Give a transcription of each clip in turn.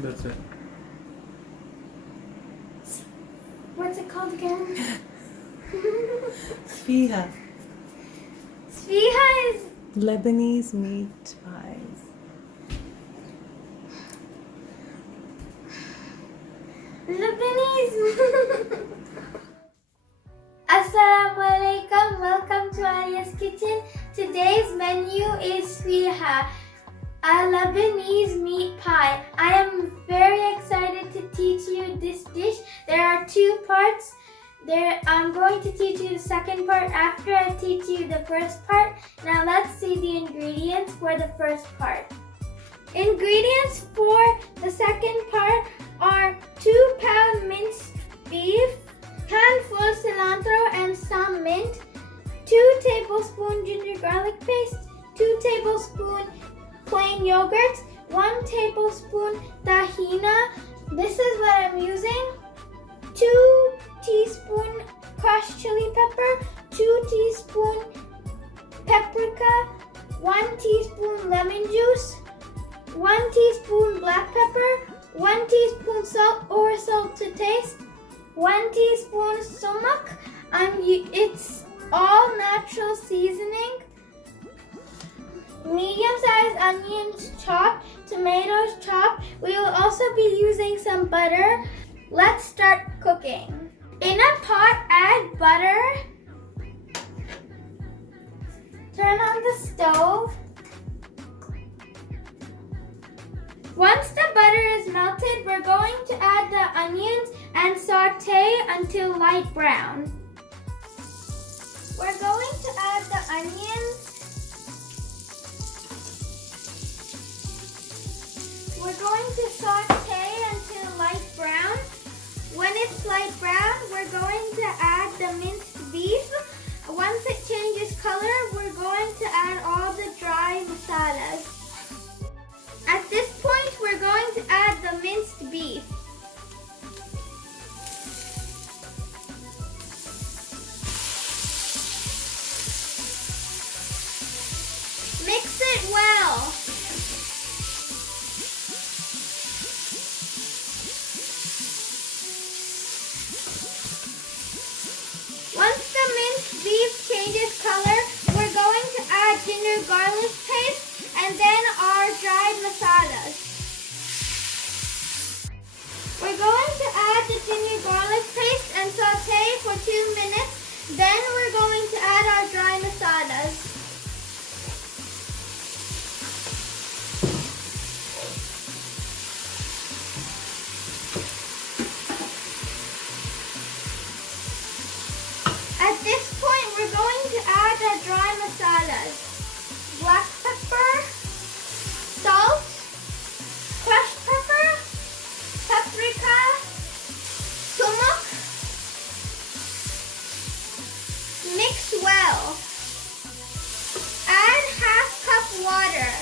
That's it. What's it called again? SFEEHA. SFEEHA is Lebanese meat pies. Lebanese. Assalamu alaikum. Welcome to Aliya's kitchen. Today's menu is SFEEHA, a Lebanese meat pie. I am very excited to teach you this dish. There are two parts. I'm going to teach you the second part after I teach you the first part. Now let's see the ingredients for the first part. Ingredients for the second part are 2-pound minced beef, handful of cilantro and some mint, 2 tablespoons ginger garlic paste, 2 tablespoons plain yogurt, 1 tablespoon tahina. This is what I'm using. 2 teaspoon crushed chili pepper, 2 teaspoon paprika, 1 teaspoon lemon juice, 1 teaspoon black pepper, 1 teaspoon salt or salt to taste, 1 teaspoon sumac. It's all natural seasoning. Medium-sized onions chopped, tomatoes chopped. We will also be using some butter. Let's start cooking. In a pot, add butter. Turn on the stove. Once the butter is melted, we're going to add the onions and saute until light brown. We're going to add the onions. We're going to saute until light brown. When it's light brown, we're going to add the minced beef. Once it changes color, we're going to add all the dry masalas. At this point, we're going to add the minced beef. Mix it well. Once the minced beef changes color, we're going to add ginger garlic paste and then our dried masalas. We're going to add the ginger garlic paste and saute for 2 minutes. Then we're going to add our dry masalas. At this point, we're going to add our dry masalas. Black pepper, salt, crushed pepper, paprika, sumac. Mix well. Add ½ cup water.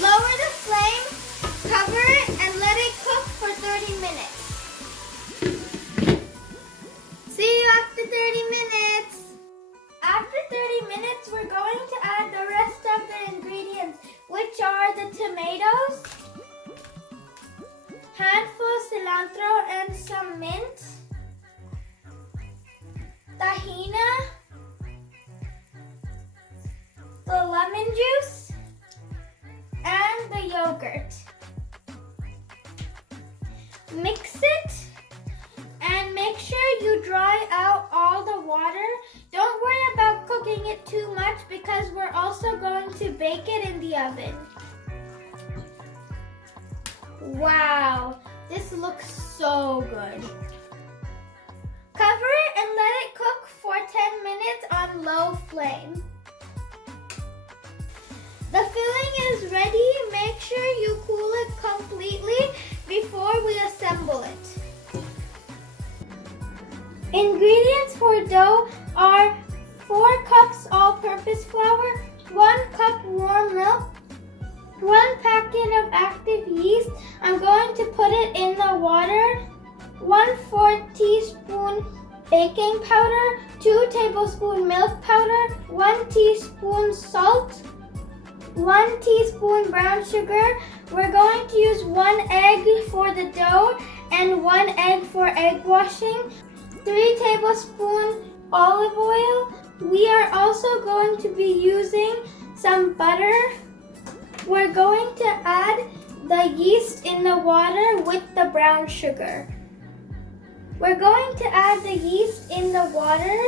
Lower the flame, cover it, and let it cook for 30 minutes. See you after 30 minutes. After 30 minutes, we're going to add the rest of the ingredients, which are the tomatoes, handful of cilantro and some mint, tahina, the lemon juice, and the yogurt. Mix it and make sure you dry out all the water. Don't worry about cooking it too much because we're also going to bake it in the oven. Wow, this looks so good. Cover it and let it cook for 10 minutes on low flame. The filling is ready. Make sure you cool it completely before we assemble it. Ingredients for dough are 4 cups all-purpose flour, 1 cup warm milk, 1 packet of active yeast. I'm going to put it in the water, 1/4 teaspoon baking powder, 2 tablespoons milk powder, 1 teaspoon salt, 1 teaspoon brown sugar. We're going to use 1 egg for the dough and 1 egg for egg washing, 3 tablespoons olive oil. We are also going to be using some butter. We're going to add the yeast in the water with the brown sugar. We're going to add the yeast in the water,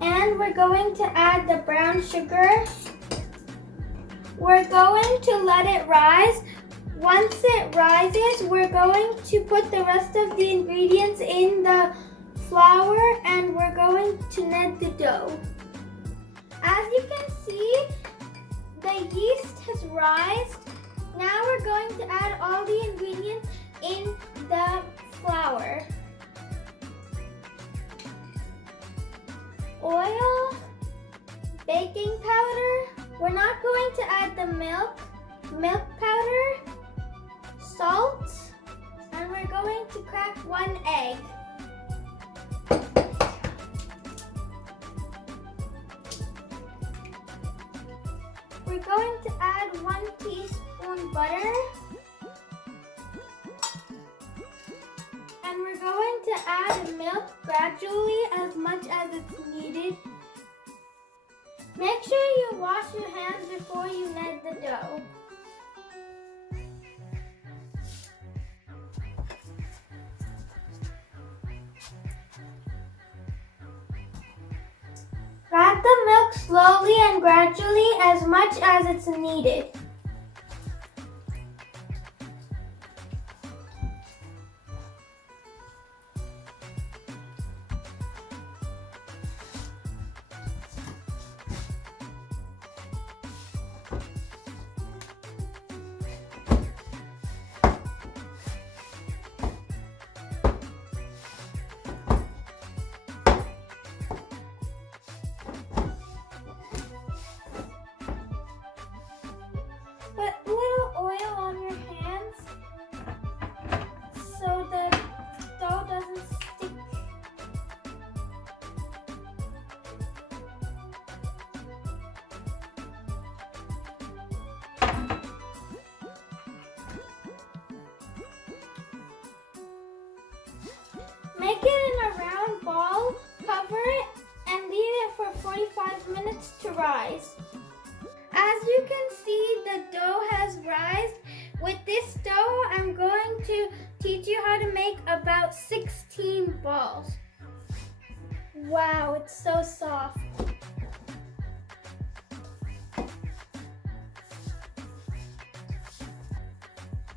and we're going to add the brown sugar. We're going to let it rise. Once it rises, we're going to put the rest of the ingredients in the flour, and we're going to knead the dough. As you can see, the yeast has risen. Now we're going to add all the ingredients in the flour. Oil, baking powder. We're not going to add the milk powder, salt, and we're going to crack 1 egg. We're going to add 1 teaspoon butter. And we're going to add milk gradually as much as it's needed. Make sure you wash your hands before you knead the dough. Add the milk slowly and gradually as much as it's needed. Put little oil on your hands so the dough doesn't stick. Make it in a round ball, cover it, and leave it for 45 minutes to rise. As you can see, the dough has risen. With this dough, I'm going to teach you how to make about 16 balls. Wow, it's so soft.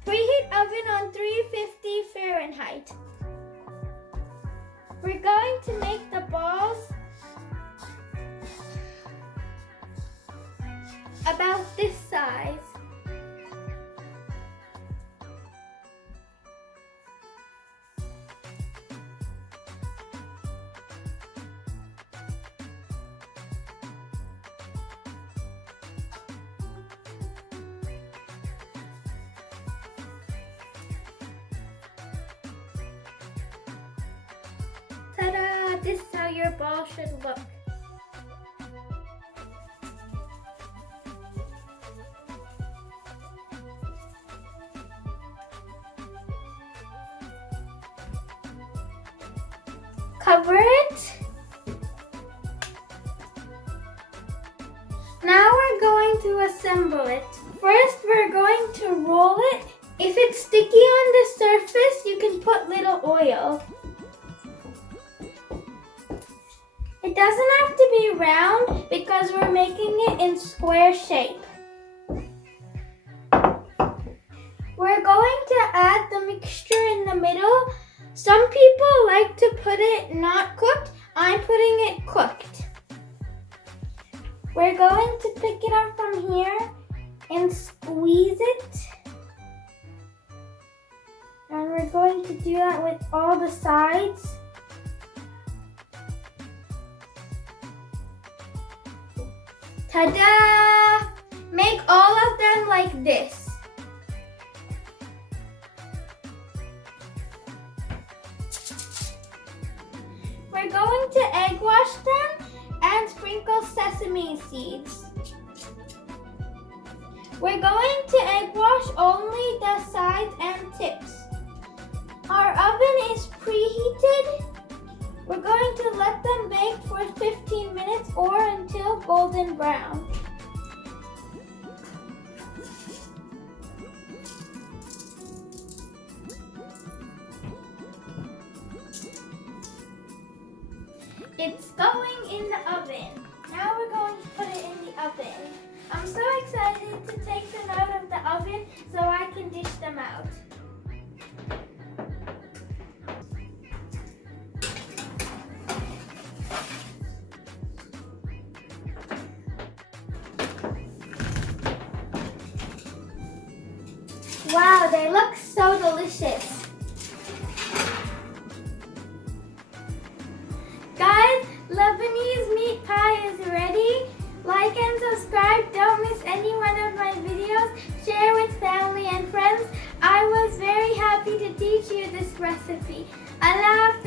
Preheat oven on 350 Fahrenheit. We're going to make the balls about this size. Ta-da! This is how your ball should look. Cover it. Now we're going to assemble it. First, we're going to roll it. If it's sticky on the surface, you can put little oil. It doesn't have to be round because we're making it in square shape. We're going to add the mixture in the middle. Some people like to put it not cooked. I'm putting it cooked. We're going to pick it up from here and squeeze it. And we're going to do that with all the sides. Ta-da! Make all of them like this. we're going to egg wash them and sprinkle sesame seeds. We're going to egg wash only the sides and tips. Our oven is preheated. We're going to let them bake for 15 minutes or until golden brown. It's going in the oven. Now we're going to put it in the oven. I'm so excited to take them out of the oven so I can dish them out. Wow, they look so delicious. Guys, Lebanese meat pie is ready. Like and subscribe. Don't miss any one of my videos. Share with family and friends. I was very happy to teach you this recipe. Allah